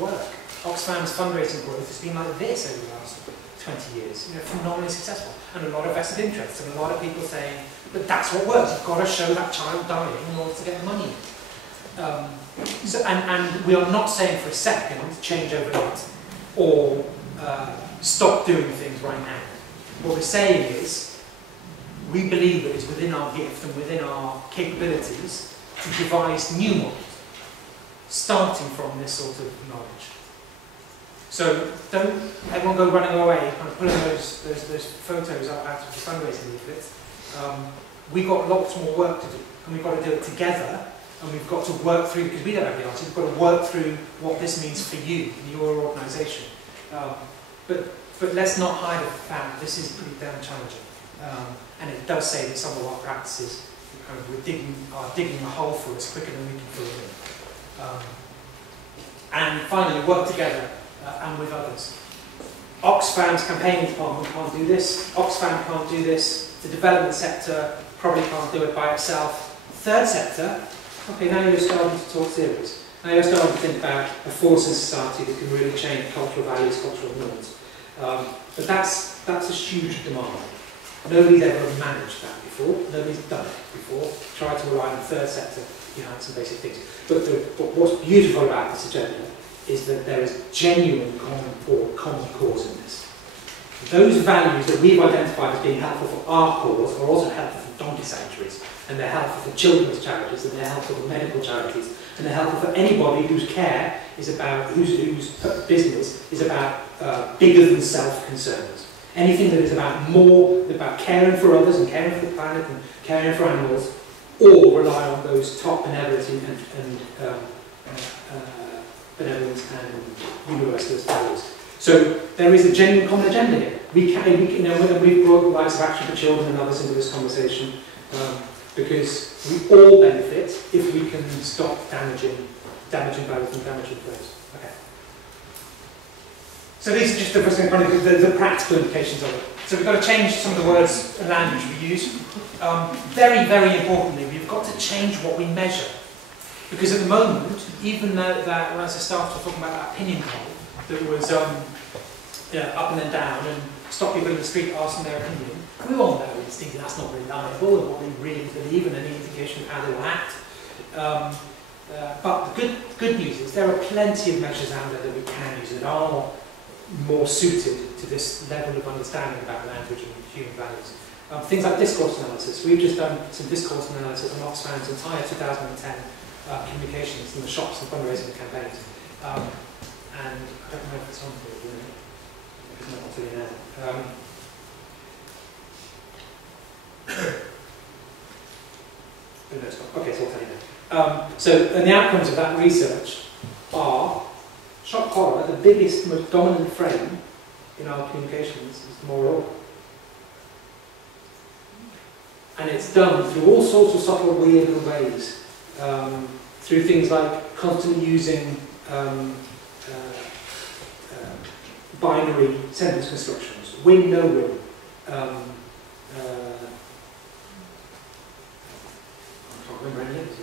work. Oxfam's fundraising growth has been like this over the last 20 years, phenomenally successful, and a lot of vested interests, and a lot of people saying, but that's what works, you've got to show that child dying in order to get money. And we are not saying for a second change overnight, or stop doing things right now. What we're saying is, we believe that it's within our gift and within our capabilities to devise new models, starting from this sort of knowledge. So don't everyone go running away, kind of pulling those photos out of the fundraising leaflets. We've got lots more work to do, and we've got to do it together, and we've got to work through, because we don't have the answer, we've got to work through what this means for you, your organisation. But let's not hide the fact that this is pretty damn challenging. And it does say that some of our practices are digging a hole for us quicker than we can fill it in. And finally, work together and with others. Oxfam's campaigning department can't do this. Oxfam can't do this. The development sector probably can't do it by itself. Third sector, okay, now you're starting to talk serious. Now you're starting to think about a force in society that can really change cultural values, cultural norms. But that's a huge demand. Nobody's ever managed that before. Nobody's done it before. Tried to rely on the third sector behind some basic things. But what's beautiful about this agenda is that there is genuine common cause in this. Those values that we've identified as being helpful for our cause are also helpful for donkey sanctuaries, and they're helpful for children's charities, and they're helpful for medical charities, and they're helpful for anybody whose care is about, whose business is about bigger than self-concerns. Anything that is about more, about caring for others and caring for the planet and caring for animals, all rely on those top benevolence and universalist values. So there is a genuine common agenda here. We've brought the rights of action for children and others into this conversation because we all benefit if we can stop damaging values and damaging flows. Okay. So these are just the practical implications of it. So we've got to change some of the words and language we use. Very, very importantly, we've got to change what we measure. Because at the moment, even though that, when I started talking about that opinion poll that was up and then down and stop people in the street asking their opinion, we all know instinctively that's not reliable and what they really believe and any indication of how they will act. But the good news is there are plenty of measures out there that we can use that are more suited to this level of understanding about language and human values. Things like discourse analysis. We've just done some discourse analysis on Oxfam's entire 2010 communications in the shops and fundraising campaigns. And I don't know if it's on for you, it's not really now. No, it's not. Okay, so I'll tell you now. And the outcomes of that research are shock horror. The biggest, most dominant frame in our communications is the moral order. And it's done through all sorts of subtle, weird ways. Through things like constantly using binary sentence constructions, win, no win. I can't remember any others.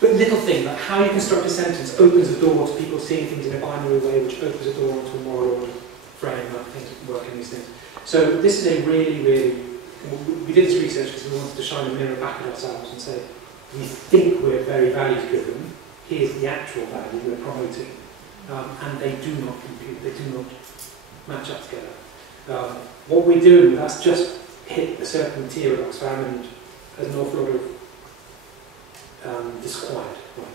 But little thing, like how you construct a sentence opens a door to people seeing things in a binary way, which opens a door into a moral order frame, like things work in these things. So this is a really, really, we did this research because we wanted to shine a mirror back at ourselves and say, we think we're very values-driven, here's the actual value we're promoting, and they do not compute, they do not match up together. What we're doing, that's just hit a certain tier at Oxfam and there's an awful lot of disquiet right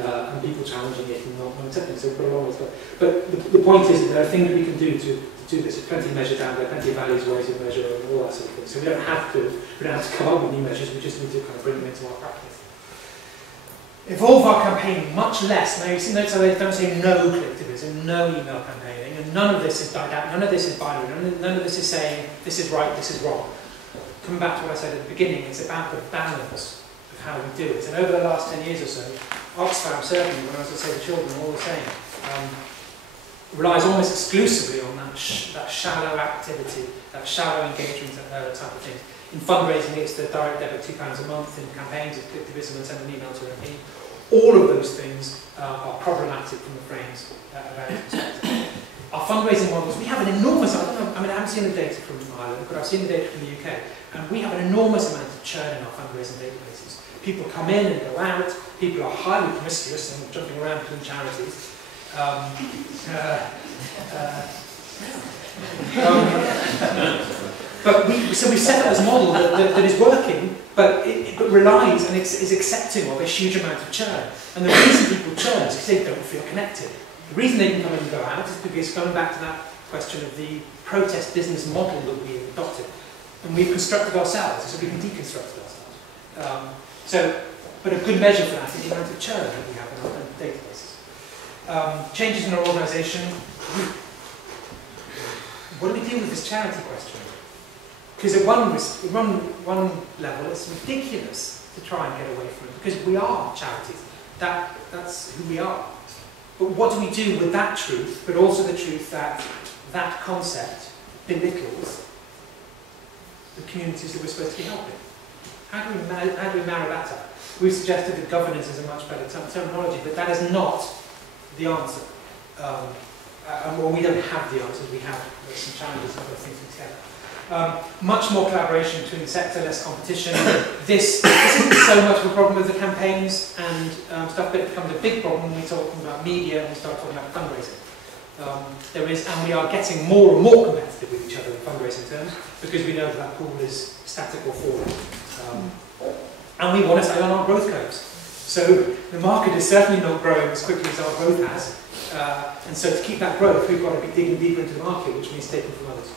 now, and people challenging it and not accepting it, so we've got a long way to go. But the point is that there are things we can do to do this. There's plenty of measure down there, plenty of values, ways of measure, and all that sort of thing. So we don't have to come up with new measures, we just need to kind of bring them into our practice. Evolve our campaigning much less. Now you see notes how they don't say no collectivism, no email campaigning, and none of this is didactic, none of this is binary, none of this is saying this is right, this is wrong. Coming back to what I said at the beginning, it's about the balance of how we do it. And over the last 10 years or so, Oxfam certainly, when I was to say the children, all the same, relies almost exclusively on that shallow activity, that shallow engagement type of thing. In fundraising, it's the direct debit £2 a month. In campaigns, it's collectivism and send an email to an MP. All of those things are problematic from the frame's values perspective. Our fundraising models, we have an enormous, I haven't seen the data from Ireland, but I've seen the data from the UK, and we have an enormous amount of churn in our fundraising databases. People come in and go out, people are highly promiscuous and jumping around between charities. So we've set up this model that is working, but it relies and is accepting of a huge amount of churn. And the reason people churn is because they don't feel connected. The reason they can come in and go out is because, going back to that question of the protest business model that we have adopted, and we've constructed ourselves, so we can deconstruct it ourselves. But a good measure for that is the amount of churn that we have in our databases. Changes in our organisation. What do we do with this charity question? Because at one level, it's ridiculous to try and get away from it, because we are charities. That's who we are. But what do we do with that truth, but also the truth that that concept belittles the communities that we're supposed to be helping? How do we marry that up? We've suggested that governance is a much better terminology, but that is not the answer. Well, we don't have the answers, we have some challenges and other things together. Much more collaboration between the sector, less competition. This isn't so much of a problem with the campaigns and stuff, but it becomes a big problem when we're talking about media and we start talking about fundraising. And we are getting more and more competitive with each other in fundraising terms, because we know that pool is static or falling. And we want to stay on our growth curves. So the market is certainly not growing as quickly as our growth has. And so to keep that growth, we've got to be digging deeper into the market, which means taking from others.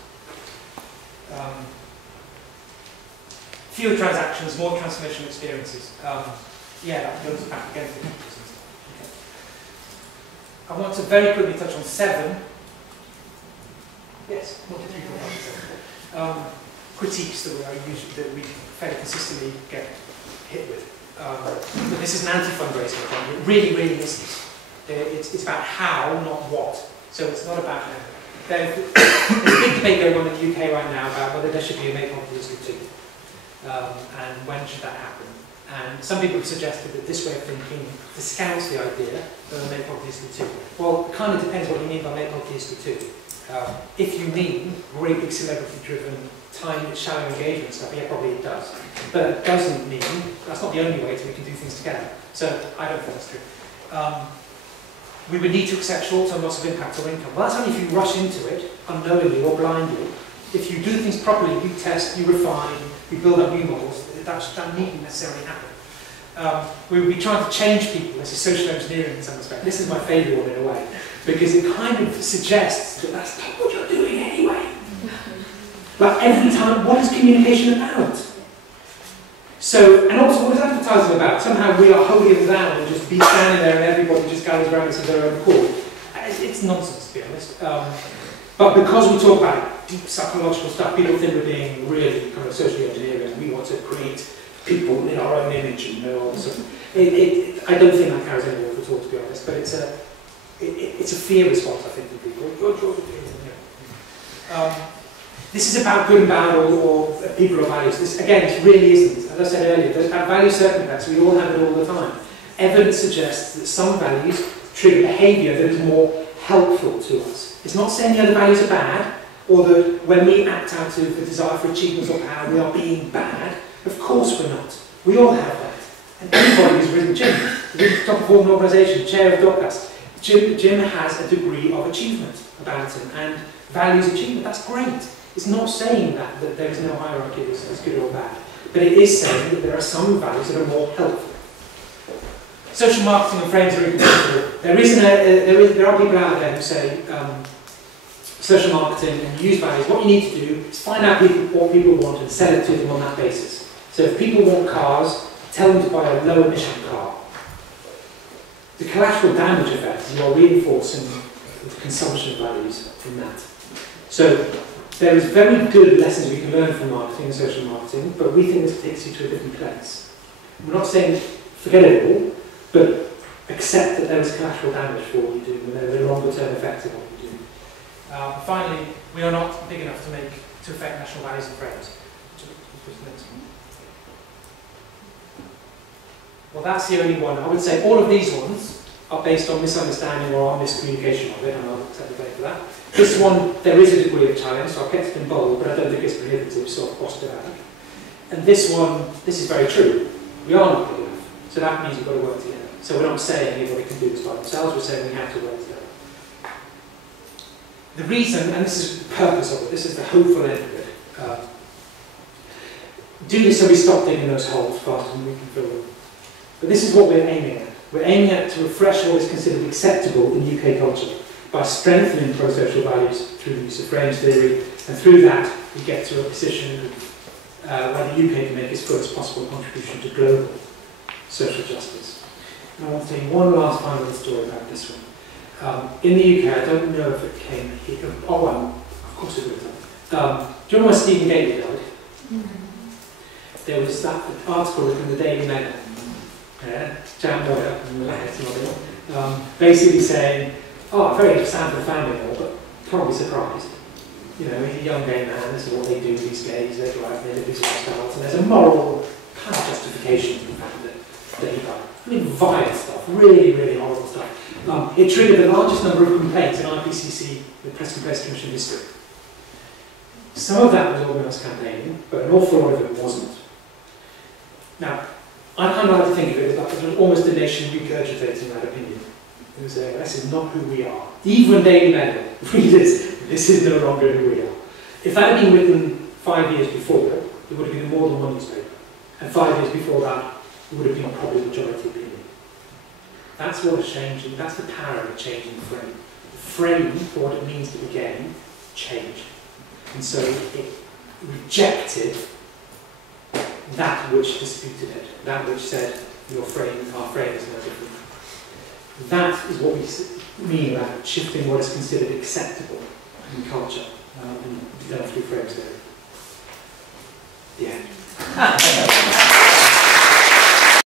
Fewer transactions, more transformational experiences. Yeah, that goes back again to the companies and stuff. Okay. I want to very quickly touch on 7. Yes, 1, 2, 3, 4, 5, 7. Critiques that we fairly consistently get hit with. But this is an anti-fundraising problem. It really, really isn't. It's about how, not what. So it's not about how. There's a big debate going on in the UK right now about whether there should be a make property history 2. And when should that happen? And some people have suggested that this way of thinking discounts the idea of a make property history 2. Well, it kind of depends what you mean by make property history 2. If you mean great big celebrity-driven, time, shallow engagement stuff, yeah, probably it does. But it doesn't mean, that's not the only way we can do things together. So I don't think that's true. We would need to accept short-term loss of impact or income. Well, that's only if you rush into it, unknowingly or blindly. If you do things properly, you test, you refine, you build up new models, that needn't necessarily happen. We would be trying to change people. This is social engineering in some respect. This is my favourite one in a way, because it kind of suggests that that's not what you're doing anyway. Like every time, what is communication about? So, and also, what is advertising about? Somehow we are holier than thou and just be standing there and everybody just gathers around us of their own accord. It's nonsense, to be honest. But because we talk about deep psychological stuff, people think we're being really kind of socially engineering. We want to create people in our own image and all this stuff. I don't think that carries any weight at all, to be honest. But it's a fear response, I think, from people. This is about good and bad or people or values. This, again, it really isn't. As I said earlier, there's that value circumflex. We all have it all the time. Evidence suggests that some values trigger behaviour that is more helpful to us. It's not saying the other values are bad, or that when we act out of the desire for achievements or power, we are being bad. Of course we're not. We all have that. And anybody who's written Jim, the top of an organisation, chair of Dóchas, Jim has a degree of achievement about him and values achievement. That's great. It's not saying that there is no hierarchy that's good or bad, but it is saying that there are some values that are more helpful. Social marketing and frames are inconsiderable. There are people out there who say social marketing and use values. What you need to do is find out what people want and sell it to them on that basis. So if people want cars, tell them to buy a low emission car. The collateral damage effect is you're reinforcing the consumption values from that. So there is very good lessons we can learn from marketing and social marketing, but we think this takes you to a different place. We're not saying forget it all, but accept that there is collateral damage for what you do, and there is a longer term effect of what you do. Finally, we are not big enough to affect national values and frames. Well, that's the only one. I would say all of these ones are based on misunderstanding or on miscommunication of it, and I'll accept the blame for that. This one, there is a degree of challenge, so I've kept it in bold, but I don't think it's prohibitive, so I've crossed it out. And this one, this is very true. We are not good enough. So that means we've got to work together. So we're not saying anybody can do this by themselves, we're saying we have to work together. The reason, and this is the purpose of it, this is the hopeful end of it, do this so we stop digging those holes faster than we can fill them. But this is what we're aiming at. We're aiming at to refresh what is considered acceptable in UK culture by strengthening pro-social values through the use of frames theory, and through that we get to a position where the UK can make its first possible contribution to global social justice. And I want to tell you one last final story about this one. In the UK, I don't know if it came here. Oh, well, of course it would have done. Do you know where Stephen Gately died? There was that article in the Daily Mail, Jan Moyer, basically saying, oh, very sad for the family and all, but can't be surprised. You know, he's a young gay man, this is what they do, these gays, they go out, they live these lifestyles, and there's a moral kind of justification for the fact that he died. I mean, vile stuff, really, really horrible stuff. It triggered the largest number of complaints in IPCC, the Press Complaints Commission history. Some of that was organised campaigning, but an awful lot of it wasn't. Now, I kind of like to think of it as like it was almost a nation regurgitating that opinion. It was saying, this is not who we are. Even Daily Mail readers, this is no longer who we are. If that had been written 5 years before, it would have been more than one newspaper. And 5 years before that, it would have been probably the majority opinion. That's what is changing, that's the power of changing the frame. The frame for what it means to be gay changed. And so it rejected that which disputed it, that which said our frame is no different. That is what we mean about shifting what is considered acceptable in culture, and done through frames theory. The end.